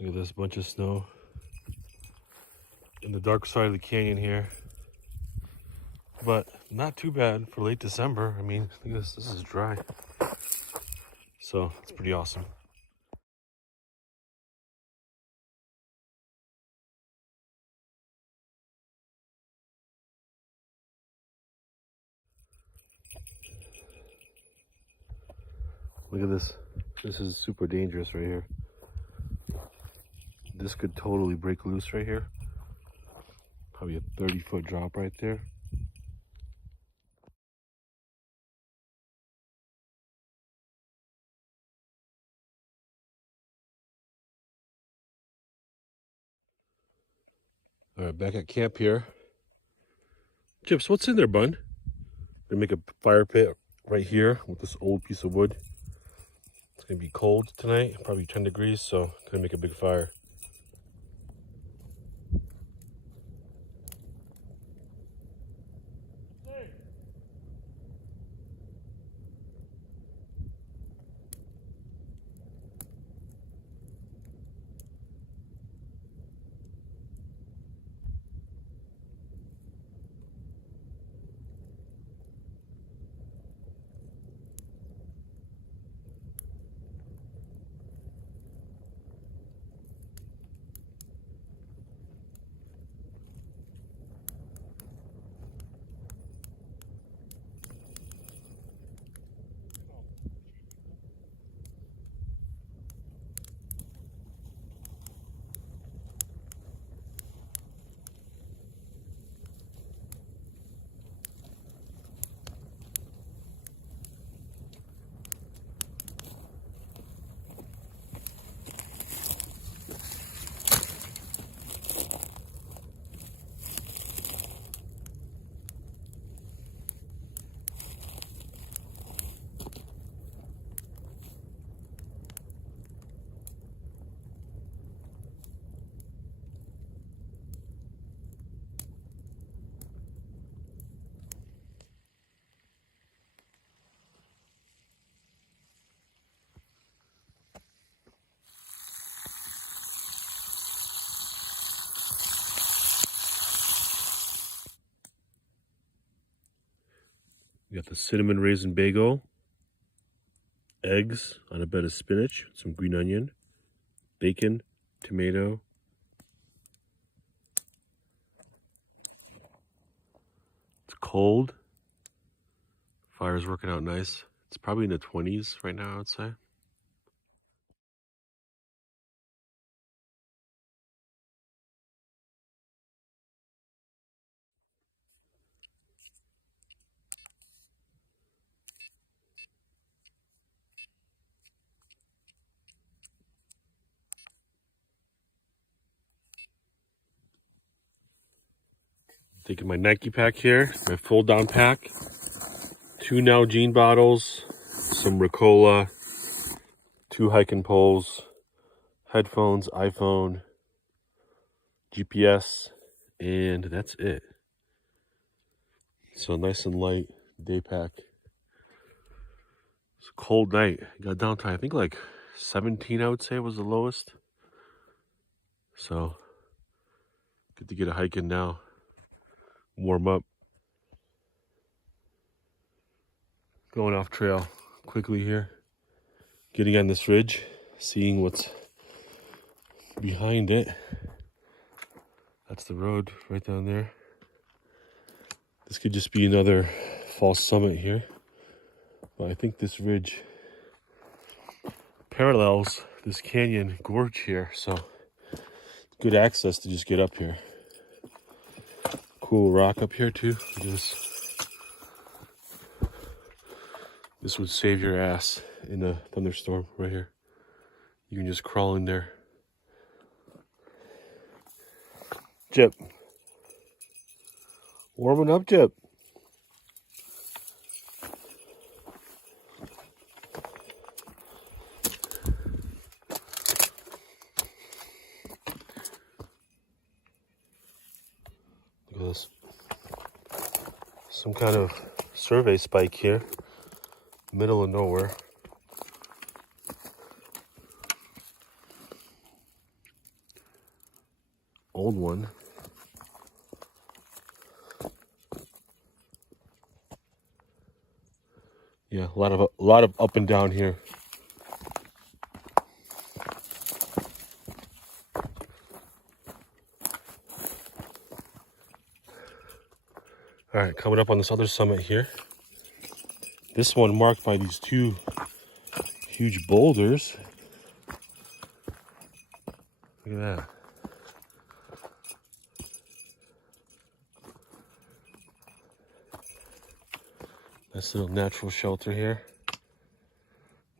Look at this bunch of snow in the dark side of the canyon here. But not too bad for late December. I mean, look at this. This is dry. So it's pretty awesome. Look at this. This is super dangerous right here. This could totally break loose right here. Probably a 30-foot drop right there. All right, back at camp here. Chips, what's in there, bud? Gonna make a fire pit right here with this old piece of wood. It's gonna be cold tonight, probably 10 degrees, so gonna make a big fire. We got the cinnamon raisin bagel, eggs on a bed of spinach, some green onion, bacon, tomato. It's cold. Fire's working out nice. It's probably in the 20s right now, I would say. Taking my Nike pack here, my fold down pack. 2 Nalgene bottles, some Ricola, 2 hiking poles, headphones, iPhone, GPS, and that's it. So nice and light day pack. It's a cold night. Got down to I think like 17, I would say was the lowest. So good to get a hike in now. Warm up. Going off trail quickly here. Getting on this ridge, seeing what's behind it. That's the road right down there. This could just be another false summit here. But I think this ridge parallels this canyon gorge here. So good access to just get up here. Cool rock up here too. This would save your ass in a thunderstorm right here. You can just crawl in there. Jip. Warming up, Jip. Look at this. Some kind of survey spike here. Middle of nowhere. old one. Yeah, a lot of up and down here. All right, coming up on this other summit here. This one marked by these two huge boulders. Look at that. Nice little natural shelter here.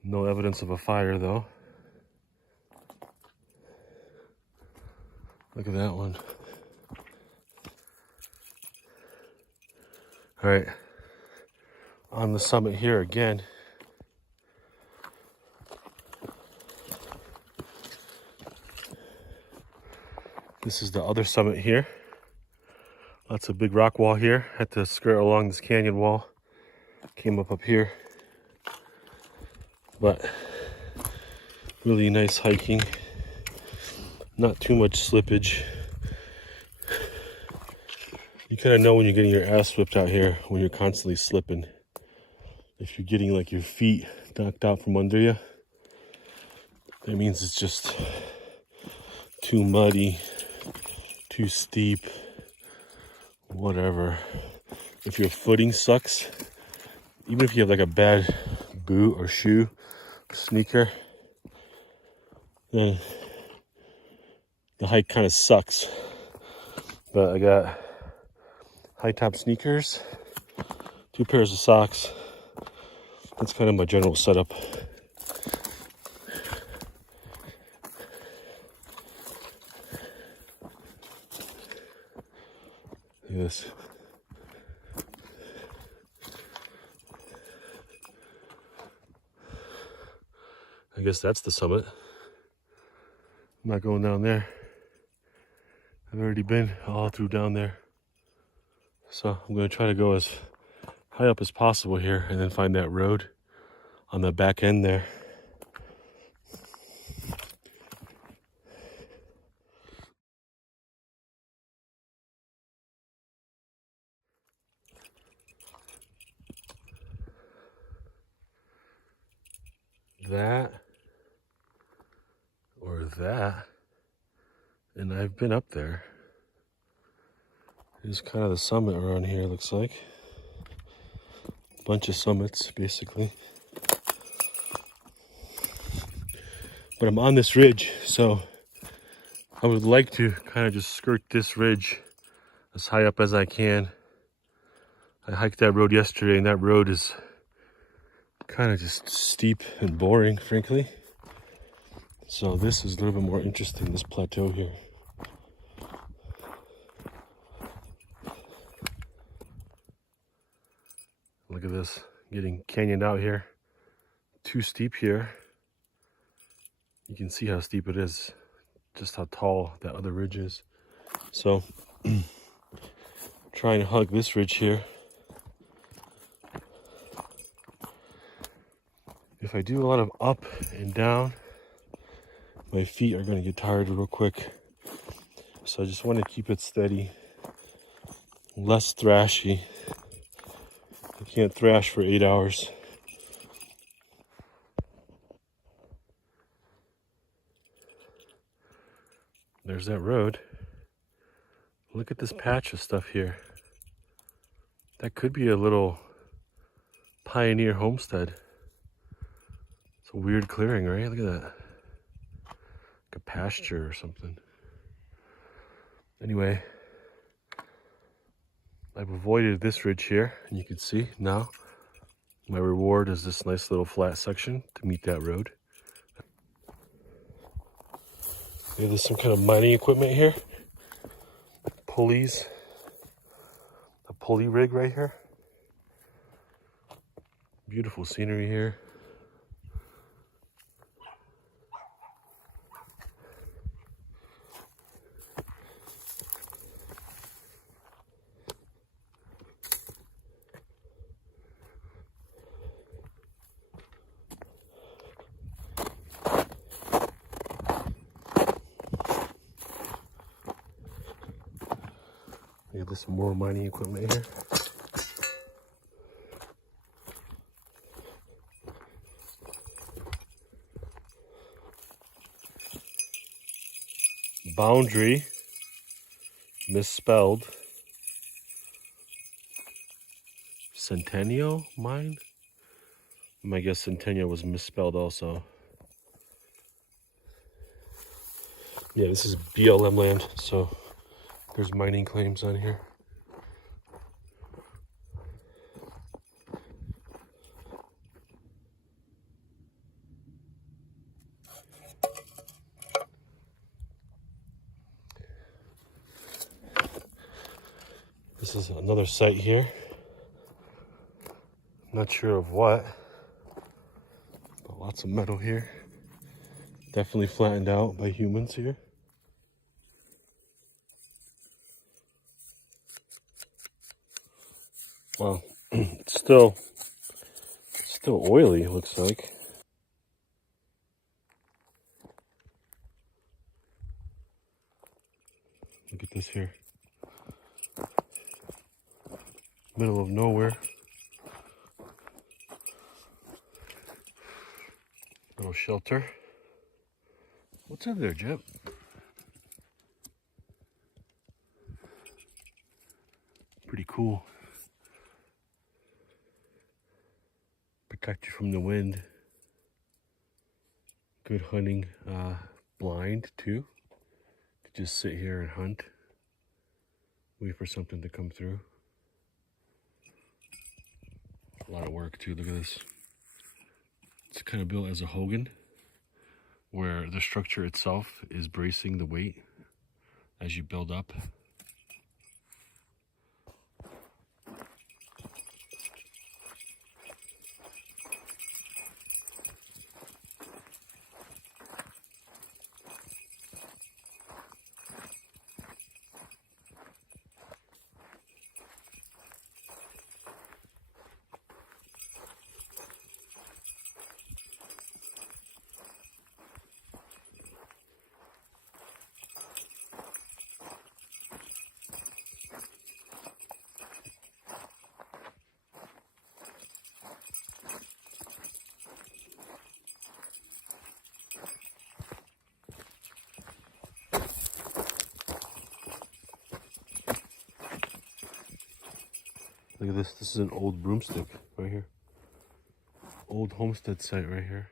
No evidence of a fire though. Look at that one. All right, on the summit here again. This is the other summit here. Lots of big rock wall here. Had to skirt along this canyon wall. Came up here. But really nice hiking. Not too much slippage. You kind of know when you're getting your ass whipped out here when you're constantly slipping. If you're getting like your feet knocked out from under you, that means it's just too muddy, too steep, whatever. If your footing sucks, even if you have like a bad boot or shoe, sneaker, then the hike kind of sucks. But I got high top sneakers, 2 pairs of socks. That's kind of my general setup. Look at this. I guess that's the summit. I'm not going down there. I've already been all through down there. So I'm going to try to go as high up as possible here and then find that road on the back end there. That or that, and I've been up there. It's kind of the summit around here, looks like. Bunch of summits, basically. But I'm on this ridge, so I would like to kind of just skirt this ridge as high up as I can. I hiked that road yesterday, and that road is kind of just steep and boring, frankly. So this is a little bit more interesting, this plateau here. Look at this, getting canyoned out here. Too steep here. You can see how steep it is, just how tall that other ridge is. So, trying to hug this ridge here. If I do a lot of up and down, my feet are going to get tired real quick. So I just want to keep it steady, less thrashy. I can't thrash for 8 hours. There's that road. Look at this patch of stuff here. That could be a little pioneer homestead. It's a weird clearing, right? Look at that. Like a pasture or something. Anyway, I've avoided this ridge here, and you can see now my reward is this nice little flat section to meet that road. There's some kind of mining equipment here. Pulleys. A pulley rig right here. Beautiful scenery here. there's some more mining equipment here. Boundary, misspelled. Centennial mine? I guess Centennial was misspelled also. Yeah, this is BLM land, so there's mining claims on here. This is another site here. Not sure of what, but lots of metal here. Definitely flattened out by humans here. Wow, it's still oily, it looks like. Look at this here. Middle of nowhere. Little shelter. What's over there, Jeb? Pretty cool. Protect you from the wind. Good hunting blind too. To just sit here and hunt. Wait for something to come through. A lot of work too, look at this. It's kind of built as a hogan, where the structure itself is bracing the weight as you build up. Look at this. This is an old broomstick right here. Old homestead site right here.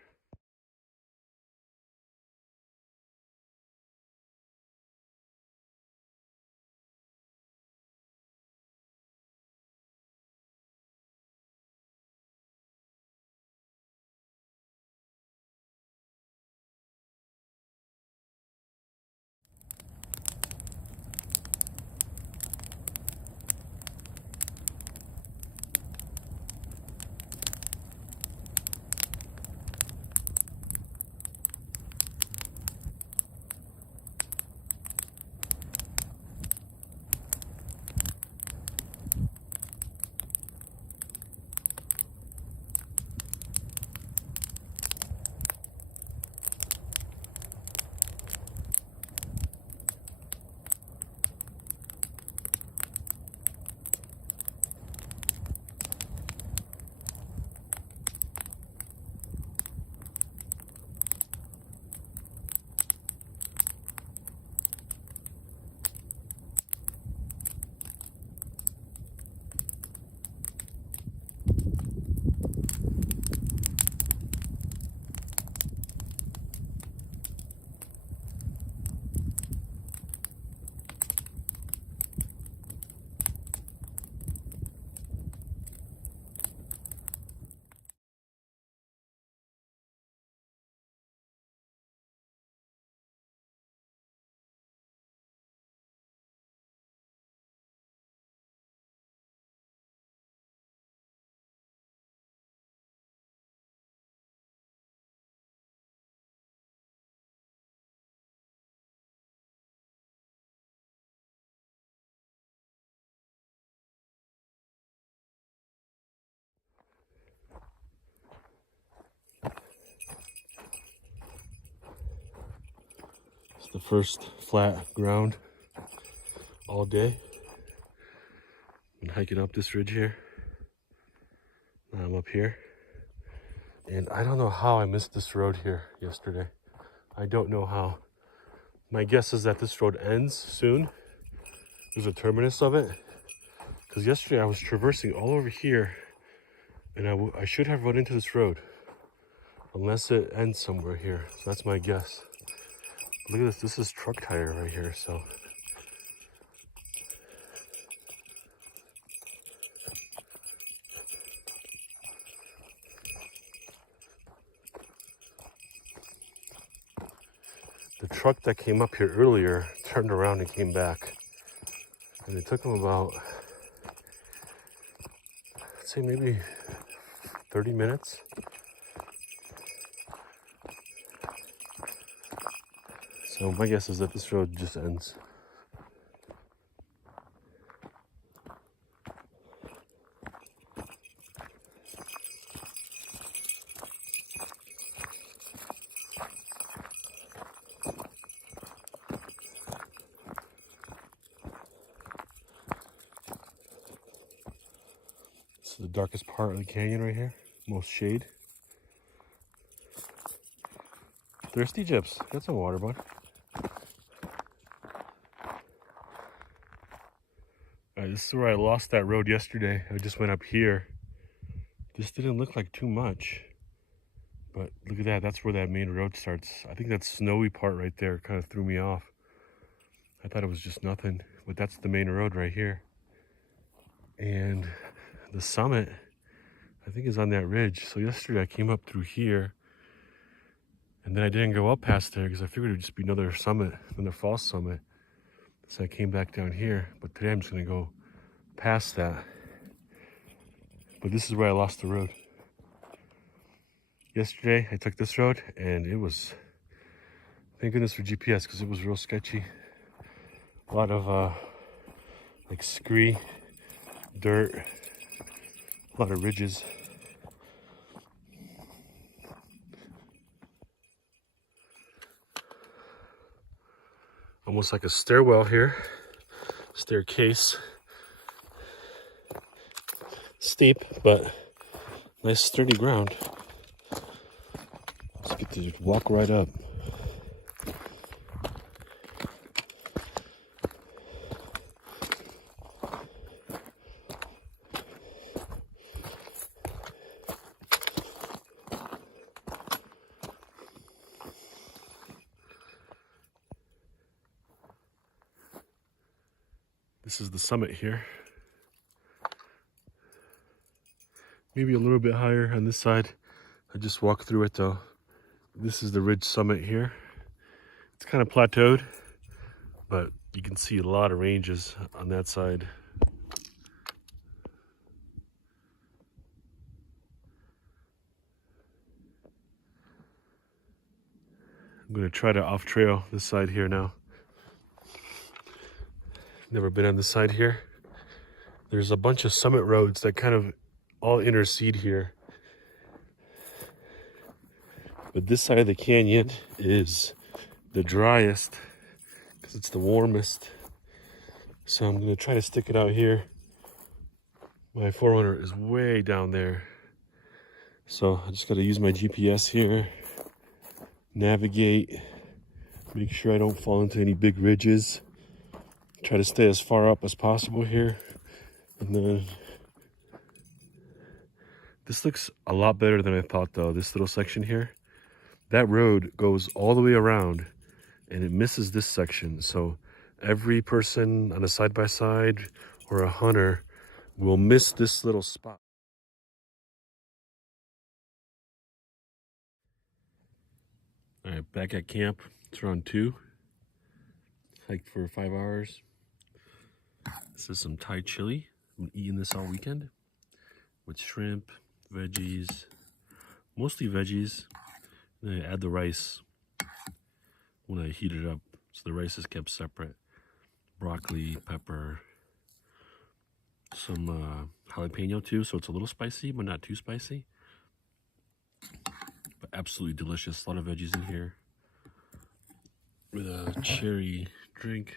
It's the first flat ground all day. hiking up this ridge here. Now I'm up here. And I don't know how I missed this road here yesterday. I don't know how. My guess is that this road ends soon. There's a terminus of it. Because yesterday I was traversing all over here. And I should have run into this road. Unless it ends somewhere here. So that's my guess. Look at this. This is truck tire right here. So the truck that came up here earlier turned around and came back. And it took them about, I'd say maybe 30 minutes. So my guess is that this road just ends. This is the darkest part of the canyon right here. Most shade. Thirsty Gyps. Get some water, bud. Alright, this is where I lost that road yesterday. I just went up here. This didn't look like too much. But look at that. That's where that main road starts. I think that snowy part right there kind of threw me off. I thought it was just nothing. But that's the main road right here. And the summit, I think, is on that ridge. So yesterday I came up through here. And then I didn't go up past there because I figured it would just be another summit, another false summit. So I came back down here. But today I'm just going to go past that. But this is where I lost the road. Yesterday I took this road and it was, thank goodness for GPS, because it was real sketchy. A lot of like scree, dirt, a lot of ridges. Almost like a stairwell here, staircase. Steep, but nice sturdy ground. Just get to walk right up. This is the summit here. Maybe a little bit higher on this side. I just walked through it though. This is the ridge summit here. It's kind of plateaued, but you can see a lot of ranges on that side. I'm gonna try to off trail this side here now. Never been on this side here. There's a bunch of summit roads that kind of all intercede here. But this side of the canyon is the driest because it's the warmest. So I'm gonna try to stick it out here. My 4runner is way down there. So I just gotta use my GPS here, navigate, make sure I don't fall into any big ridges. Try to stay as far up as possible here. And then this looks a lot better than I thought though, this little section here. That road goes all the way around and it misses this section. So every person on a side-by-side or a hunter will miss this little spot. All right, back at camp. It's around 2. Hiked for 5 hours. This is some Thai chili. I'm eating this all weekend with shrimp, veggies, mostly veggies. And I add the rice when I heat it up. So the rice is kept separate. Broccoli, pepper, some jalapeno too. So it's a little spicy, but not too spicy. But absolutely delicious. A lot of veggies in here. With a cherry drink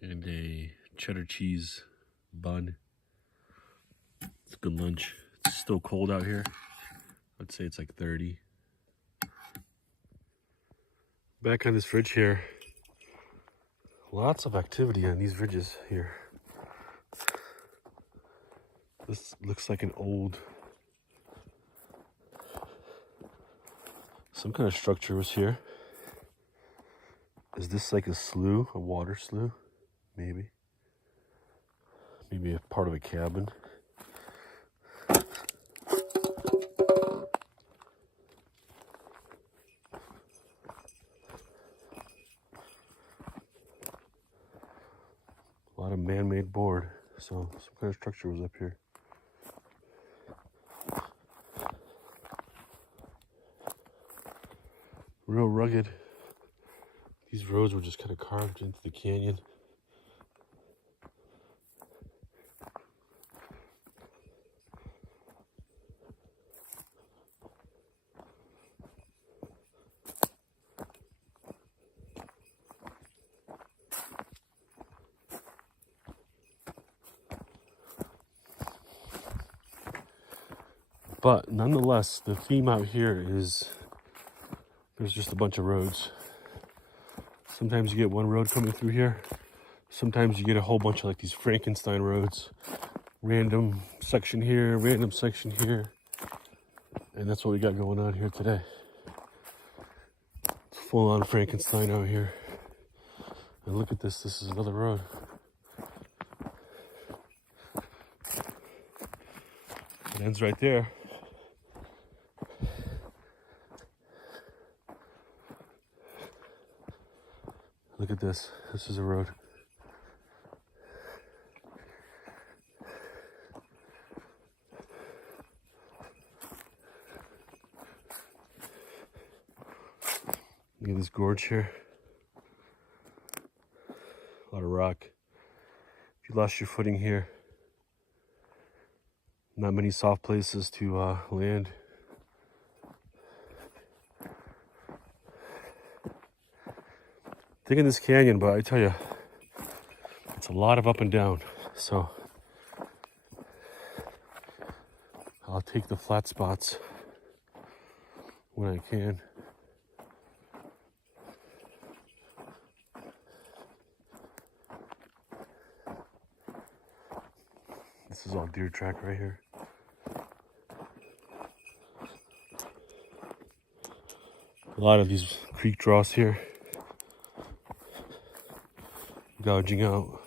and a cheddar cheese bun. It's a good lunch. It's still cold out here. I'd say it's like 30. Back on this ridge here, lots of activity on these ridges here. This looks like an old, some kind of structure was here. Is this like a slough, a water slough? Maybe. Maybe a part of a cabin. A lot of man-made board, so some kind of structure was up here. Real rugged. These roads were just kind of carved into the canyon. But nonetheless, the theme out here is there's just a bunch of roads. Sometimes you get one road coming through here. Sometimes you get a whole bunch of like these Frankenstein roads. Random section here, random section here. And that's what we got going on here today. It's full on Frankenstein out here. And look at this, this is another road. It ends right there. Look at this. This is a road. Look at this gorge here. A lot of rock. If you lost your footing here, not many soft places to land. Digging this canyon, but I tell you, it's a lot of up and down. So I'll take the flat spots when I can. This is all deer track right here. A lot of these creek draws here. Gouging out.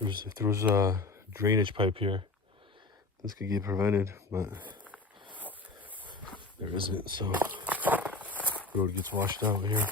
If there was a drainage pipe here, this could get prevented, but there isn't, so the road gets washed out here.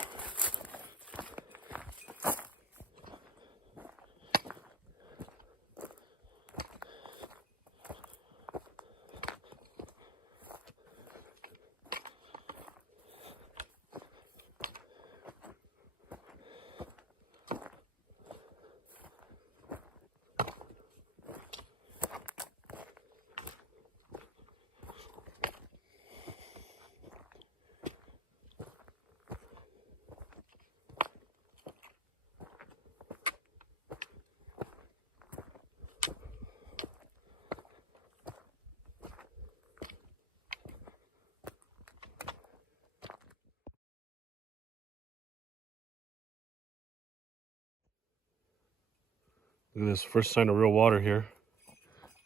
Look at this, first sign of real water here.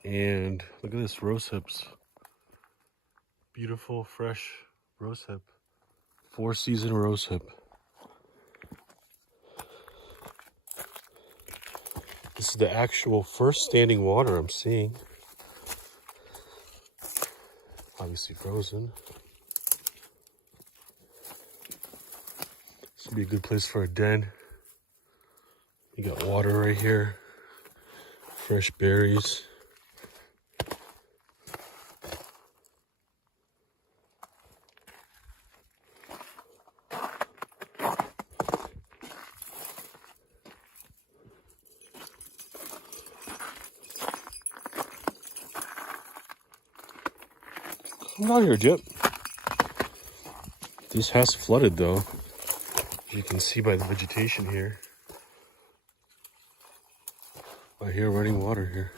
And look at this, rose hips. Beautiful, fresh rose hip. 4-season rose hip. This is the actual first standing water I'm seeing. Obviously frozen. This would be a good place for a den. You got water right here. Fresh berries. Come down here, Jip. This has flooded though, as you can see by the vegetation here. I hear running water here.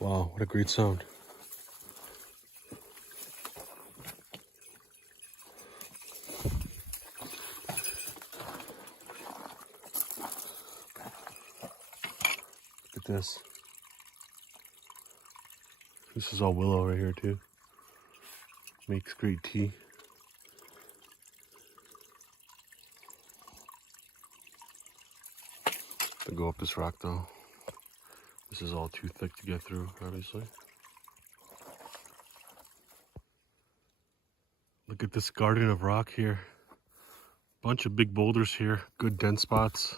Wow, what a great sound. Look at this. This is all willow right here too. Makes great tea. To go up this rock though. This is all too thick to get through, obviously. Look at this garden of rock here. Bunch of big boulders here. Good dense spots.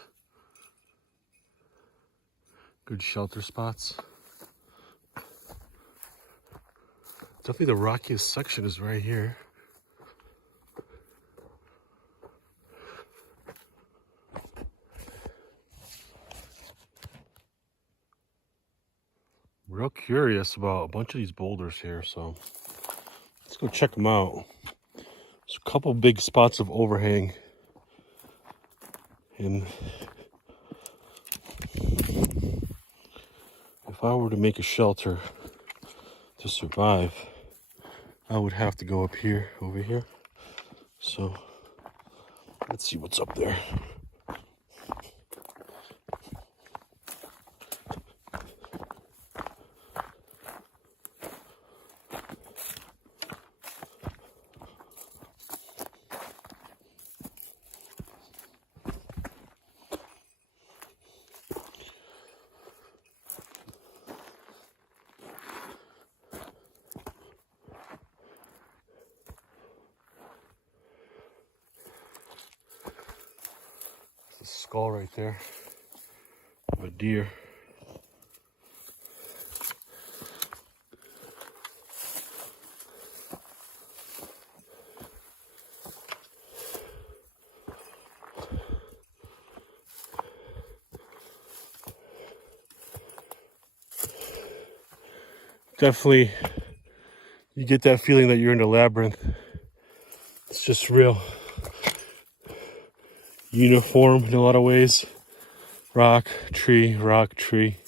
Good shelter spots. Definitely the rockiest section is right here. Real curious about a bunch of these boulders here, so let's go check them out. There's a couple big spots of overhang, and if I were to make a shelter to survive, I would have to go up here, over here. So let's see what's up there. Skull right there of a deer. Definitely, you get that feeling that you're in a labyrinth. It's just real uniform in a lot of ways. Rock, tree, rock, tree.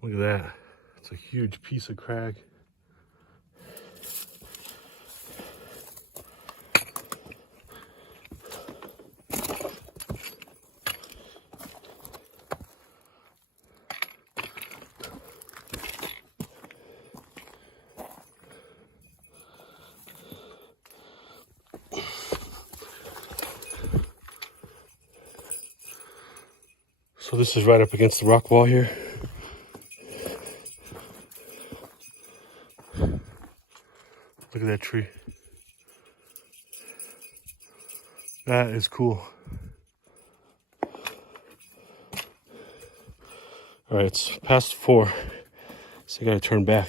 Look at that. It's a huge piece of crag. So this is right up against the rock wall here. Look at that tree. That is cool. All right, it's past 4, so I gotta turn back.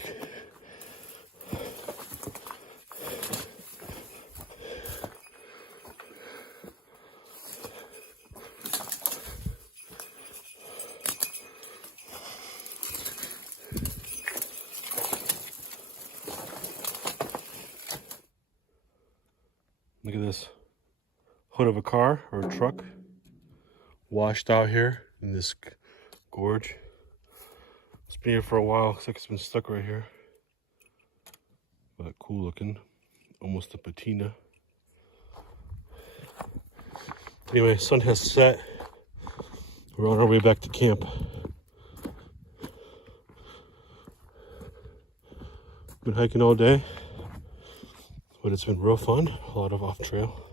Look at this. Hood of a car or a truck washed out here in this gorge. It's been here for a while. Looks like it's been stuck right here. But cool looking. Almost a patina. Anyway, sun has set. We're on our way back to camp. Been hiking all day, but it's been real fun. A lot of off trail.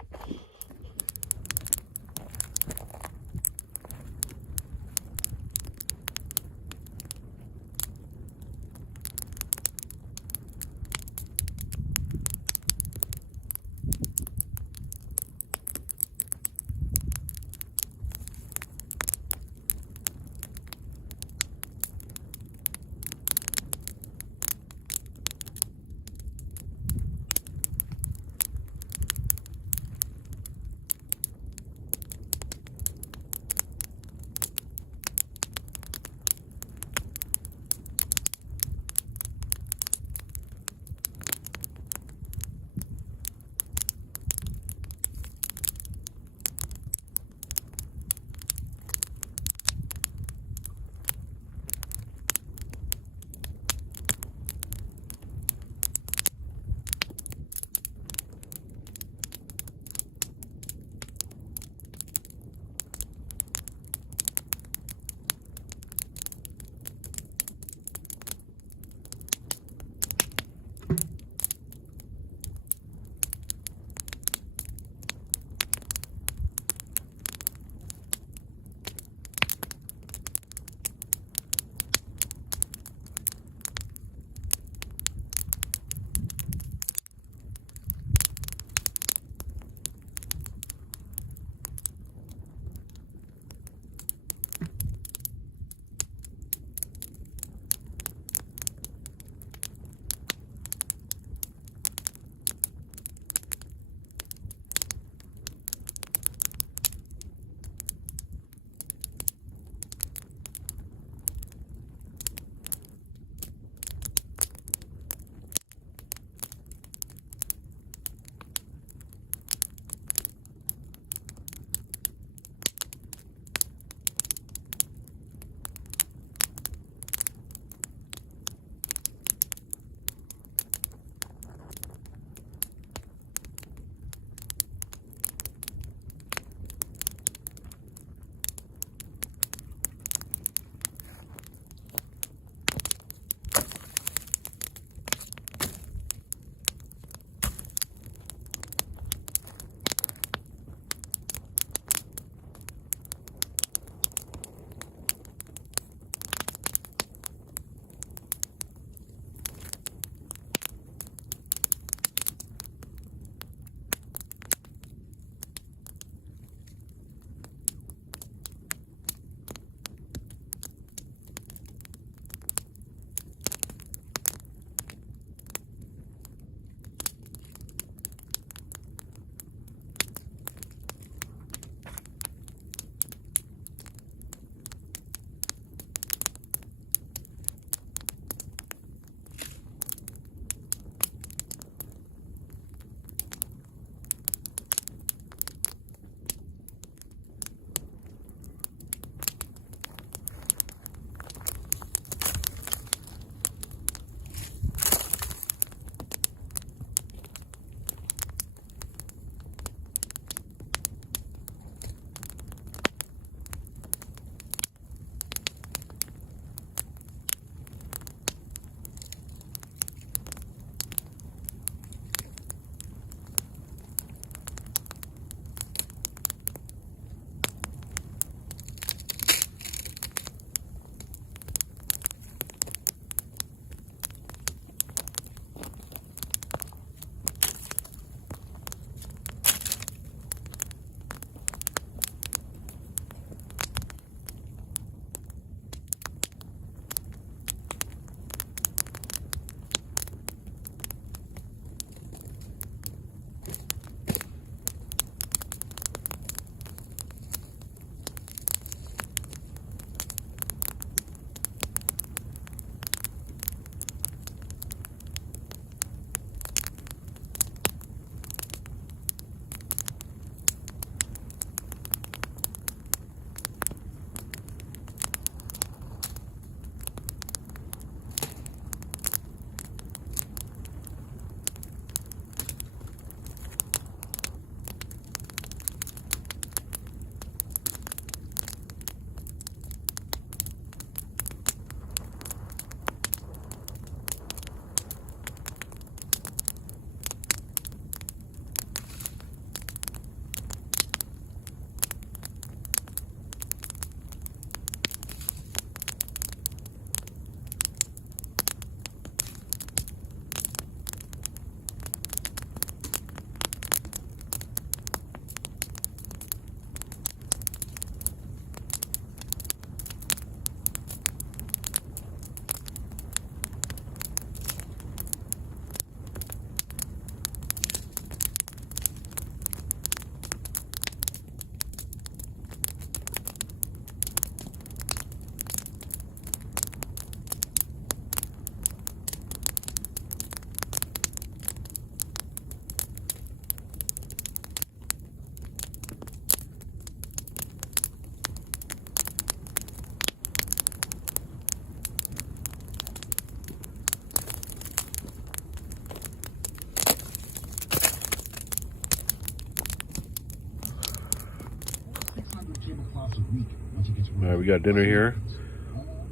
All right, we got dinner here.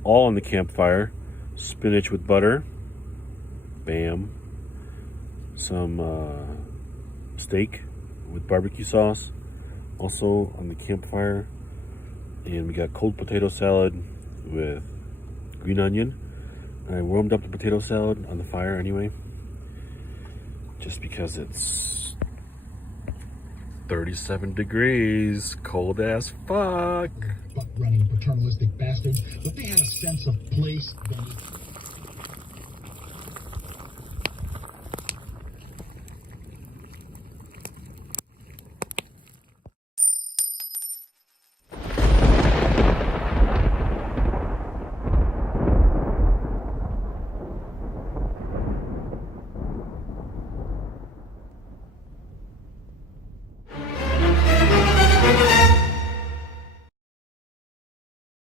All on the campfire. Spinach with butter. Bam. Some steak with barbecue sauce. Also on the campfire. And we got cold potato salad with green onion. I warmed up the potato salad on the fire anyway, just because it's 37 degrees, cold as fuck. Buck running paternalistic bastards, but they had a sense of place.